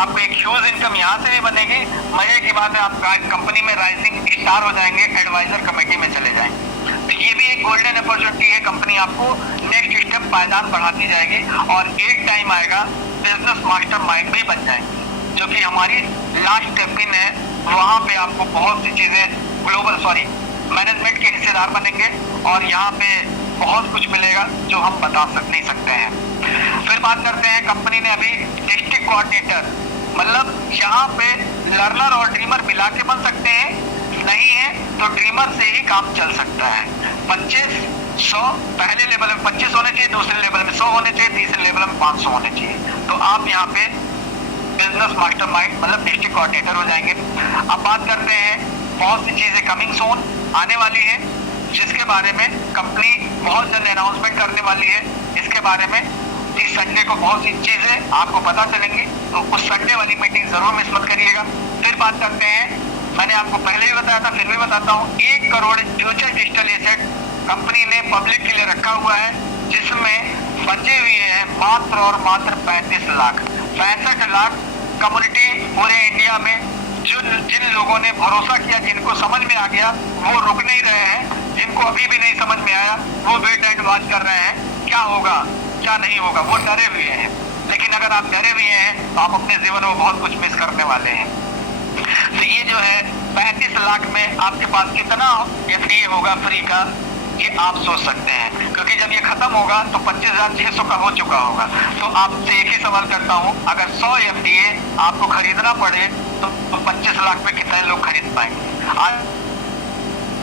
आपको एक huge income यहाँ से भी बनेगी। मजे की बात है, आप कंपनी में राइजिंग स्टार हो जाएंगे, एडवाइजर कमेटी में चले जाएंगे। तो ये भी एक गोल्डन अपॉर्चुनिटी है। कंपनी आपको नेक्स्ट स्टेप पायदान बढ़ाती जाएगी और एक टाइम आएगा बिजनेस मास्टर माइंड भी बन जाएंगे, जो कि हमारी लास्ट स्टेप इन है। वहाँ पे आपको बहुत सी चीजें मैनेजमेंट के हिस्सेदार बनेंगे और यहाँ पे बहुत कुछ मिलेगा जो हम बता नहीं सकते हैं। फिर बात करते हैं, कंपनी ने अभी डिस्ट्रिक्ट कोऑर्डिनेटर, मतलब यहाँ पे लर्नर और ड्रीमर मिला के बन सकते हैं, नहीं है तो ड्रीमर से ही काम चल सकता है। 25-100 पहले लेवल में 25 होने चाहिए, दूसरे लेवल में 100 होने चाहिए, तीसरे लेवल में 500 होने चाहिए। तो आप यहाँ पे बिजनेस मास्टरमाइंड मतलब डिस्ट्रिक्ट कोऑर्डिनेटर हो जाएंगे। अब बात करते हैं, बहुत सी चीजें कमिंग सून आने वाली है, जिसके बारे में कंपनी बहुत जल्द अनाउंसमेंट करने वाली है। इसके बारे में इस संडे को बहुत सी चीजें आपको पता चलेंगी, तो उस संडे वाली मीटिंग जरूर मिस मत करिएगा। फिर बात करते हैं, मैंने आपको पहले भी बताया था, फिर भी बताता हूँ, 1 crore future digital asset company ने पब्लिक के लिए रखा हुआ है, जिसमें बचे हुए हैं मात्र और मात्र 35 लाख। 65 लाख कम्युनिटी पूरे इंडिया में जिन लोगों ने भरोसा किया, जिनको समझ में आ गया, वो रुक नहीं रहे हैं। जिनको अभी भी नहीं समझ में आया, वो वेट एंड वॉच कर रहे हैं, क्या होगा क्या नहीं होगा, वो डरे हुए हैं। लेकिन अगर आप डरे हुए हैं तो आप अपने जीवन में बहुत कुछ मिस करने वाले हैं। तो ये जो है 35 लाख में आपके पास कितना एफडीए होगा फ्री का, ये आप सोच सकते हैं, क्योंकि जब ये खत्म होगा तो 25,600 का हो चुका होगा। तो आपसे एक ही सवाल करता हूँ, अगर 100 एफडीए आपको खरीदना पड़े तो 25 लाख में कितने लोग खरीद पाएंगे? आज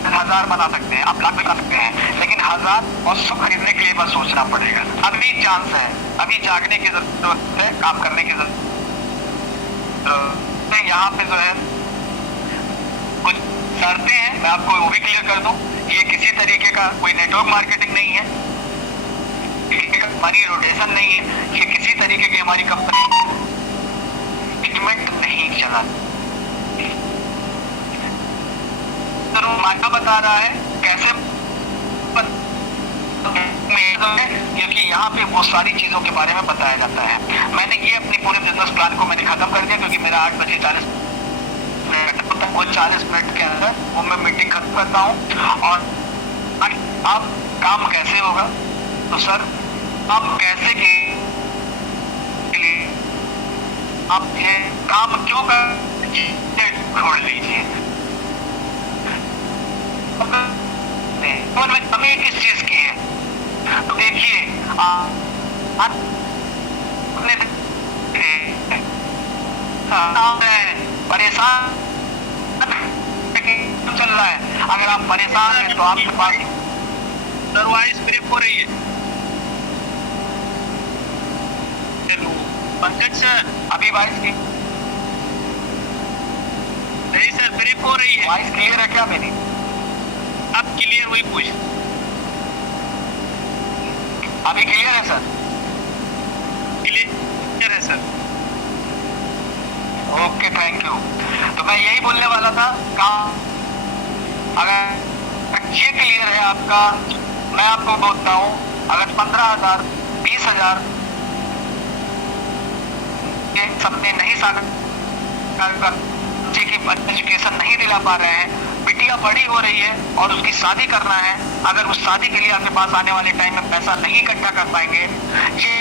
1000 बना सकते हैं, आप लाख बना सकते हैं, लेकिन 1000 और 100 खरीदने के लिए बस सोचना पड़ेगा। अभी चांस है, अभी जागने की जरूरत है, काम करने की जरूरत है। यहाँ पे जो है कुछ शर्तें हैं, मैं आपको वो भी क्लियर कर दूं। ये किसी तरीके का कोई नेटवर्क मार्केटिंग नहीं है, मनी रोटेशन नहीं है, ये किसी तरीके की हमारी कंपनी इन्वेस्टमेंट नहीं चला। तो मायका बता रहा है कैसे, क्योंकि यहाँ पे बहुत सारी चीजों के बारे में बताया जाता है। मैंने ये अपनी पूरे बिजनेस प्लान को मैंने खत्म कर दिया, क्योंकि मेरा 8:40 वो 40 मिनट के अंदर वो मैं मीटिंग खत्म करता हूँ। और आप काम कैसे होगा, तो सर आप कैसे के लिए आप काम क्यों कर छोड़ लीजिए, और कमी किस चीज की है? तो देखिए परेशान चल रहा है, अगर आप परेशान हैं तो आपके पास सर वॉइस ब्रेक हो रही है। हेलो पंकज सर, अभी वॉइस की नहीं सर ब्रेक हो रही है। वॉइस क्लियर है क्या मेरी? अब क्लियर हुई कुछ? अभी क्लियर है सर? क्लियर है सर। Okay thank you. तो मैं यही बोलने वाला था, काम अगर ये क्लियर है आपका, मैं आपको बोलता हूँ, अगर 15,000 20,000 के सपने नहीं साकार, बच्चे की एजुकेशन नहीं दिला पा रहे हैं, बिटिया बड़ी हो रही है और उसकी शादी करना है, अगर उस शादी के लिए आपके पास आने वाले टाइम में पैसा नहीं इकट्ठा कर पाएंगे, ये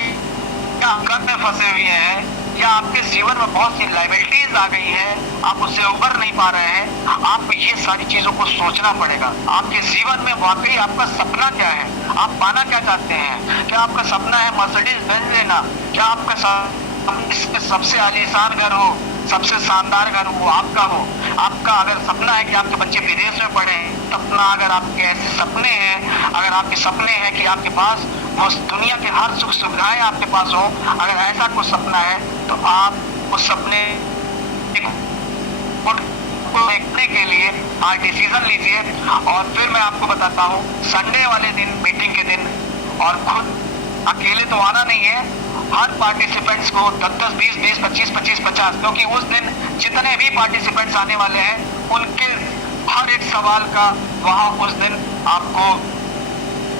क्या कर्ज में फंसे हुए हैं, या आपके जीवन में बहुत सी लाइबिलिटीज आ गई है, आप उससे उबर नहीं पा रहे हैं, आपको ये सारी चीजों को सोचना पड़ेगा। आपके जीवन में वाकई आपका सपना क्या है, आप पाना क्या चाहते हैं? क्या आपका सपना है मर्सिडीज बेंज लेना? क्या आपका सबसे आलीशान घर हो, सबसे शानदार घर वो आपका हो? आपका अगर सपना है कि आपके बच्चे विदेश में पढ़े, सपना अगर आपके ऐसे सपने हैं, अगर आपके सपने हैं कि आपके पास वो दुनिया के हर सुख सुविधाएं आपके पास हो, अगर ऐसा कुछ सपना है तो आप उस सपने को देखने के लिए आज डिसीजन लीजिए। और फिर मैं आपको बताता हूँ, संडे वाले दिन मीटिंग के दिन, और खुद अकेले तो आना नहीं है, हर पार्टिसिपेंट्स को 10-10, 20-20, 25-25, 50, क्योंकि उस दिन जितने भी पार्टिसिपेंट्स आने वाले हैं उनके हर एक सवाल का वहां उस दिन आपको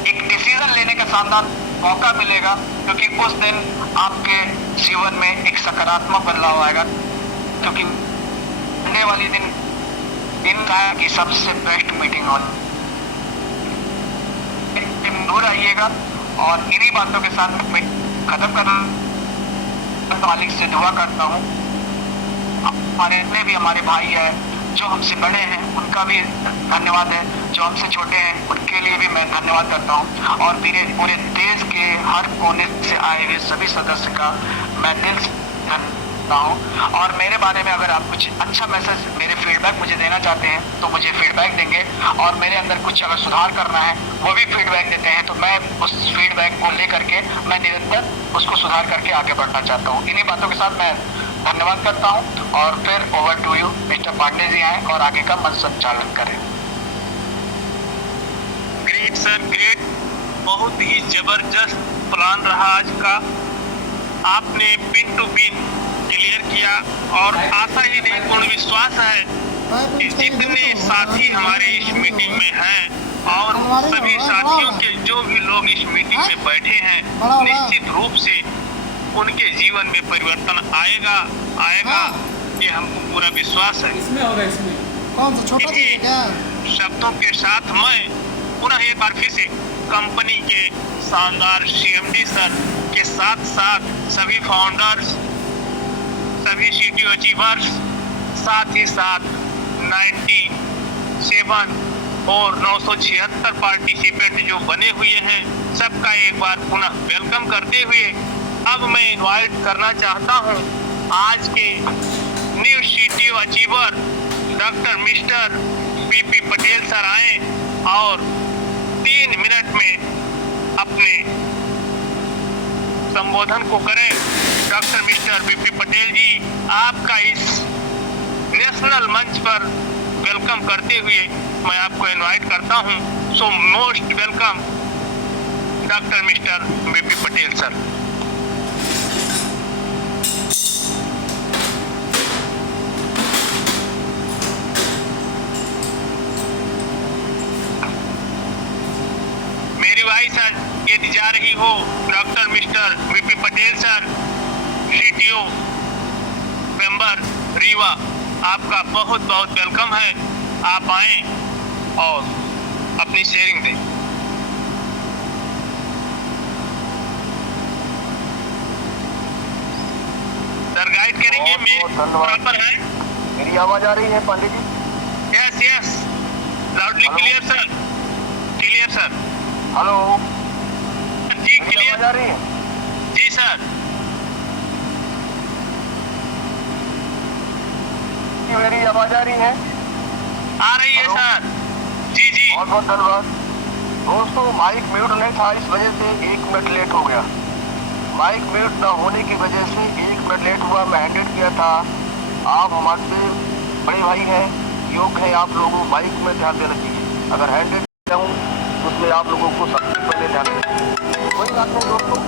एक डिसीजन लेने का शानदार मौका मिलेगा, क्योंकि उस दिन आपके जीवन में एक सकारात्मक बदलाव आएगा। क्योंकि आने वाली दिन की सबसे बेस्ट मीटिंग होगी। दूर आइएगा, और इन्हीं बातों के साथ मैं खत्म कर मालिक से दुआ करता हूँ। हमारे इतने भी हमारे भाई है जो हमसे बड़े हैं, उनका भी धन्यवाद है। जो हमसे छोटे हैं उनके लिए भी मैं धन्यवाद करता हूँ। और मेरे पूरे देश के हर कोने से आए हुए सभी सदस्य का मैं दिल से धन्यवाद हूँ। और मेरे बारे में अगर आप कुछ अच्छा मैसेज, मेरे फीडबैक मुझे देना चाहते हैं तो मुझे फीडबैक देंगे, और मेरे अंदर कुछ अगर सुधार करना है वो भी फीडबैक देते हैं, तो मैं उस फीडबैक को लेकर के मैं निरंतर उसको सुधार करके आगे बढ़ना चाहता हूँ। इन्हीं बातों के साथ मैं धन्यवाद करता हूँ, और फिर over to you Mister Pandey ji आए और आगे का मंच संचालन करें। Great sir, great. बहुत ही जबरदस्त प्लान रहा आज का। आपने पिन टू पिन क्लियर किया, और आशा ही नहीं पूर्ण विश्वास है कि जितने साथी हमारे इस मीटिंग में हैं और सभी साथियों के जो भी लोग इस मीटिंग में बैठे हैं, निश्चित रूप से उनके जीवन में परिवर्तन आएगा। ये हमको पूरा विश्वास है। इसमें होगा, इसमें कौन सा छोटा इन्हीं है क्या? शब्दों के साथ मैं पुनः एक बार फिर से कंपनी के शानदार CMD सर के साथ साथ सभी फाउंडर्स, सभी CTO अचीवर्स, साथ ही साथ 97 और 976 पार्टिसिपेंट जो बने हुए हैं, सबका एक बार पुनः वेलकम करते हुए अब मैं इनवाइट करना चाहता हूं आज के new CTO achiever doctor mister BP Patel sir आए और 3 मिनट में अपने संबोधन को करें। डॉक्टर मिस्टर BP पटेल जी, आपका इस नेशनल मंच पर वेलकम करते हुए मैं आपको इनवाइट करता हूं। So most welcome doctor mister BP Patel sir. मेरी वाइस सर यदि जा रही हो, doctor mister BP Patel sir, CTO member Rewa, आपका बहुत बहुत वेलकम है। आप आए और अपनी शेयरिंग दें। सर गाइड करेंगे, मेरे बराबर है। मेरी आवाज आ रही है Pandey ji? Yes yes, loudly clear sir, clear sir. Hello जी क्लियर आ रही है? जी सर। मेरी आवाज आ रही है? आ रही है सर। जी जी। बहुत बहुत धन्यवाद दोस्तों। माइक म्यूट नहीं था, इस वजह से 1 मिनट लेट हो गया। माइक म्यूट न होने की वजह से 1 मिनट लेट हुआ। मैं हैंडेड किया था। आप हमारे से बड़े भाई हैं, योग है, आप लोगों माइक में ध्यान देना चाहिए। अगर हैंडेड किया हूँ उसमें आप लोगों को सबसे पहले ध्यान देना। कोई बात नहीं दोस्तों,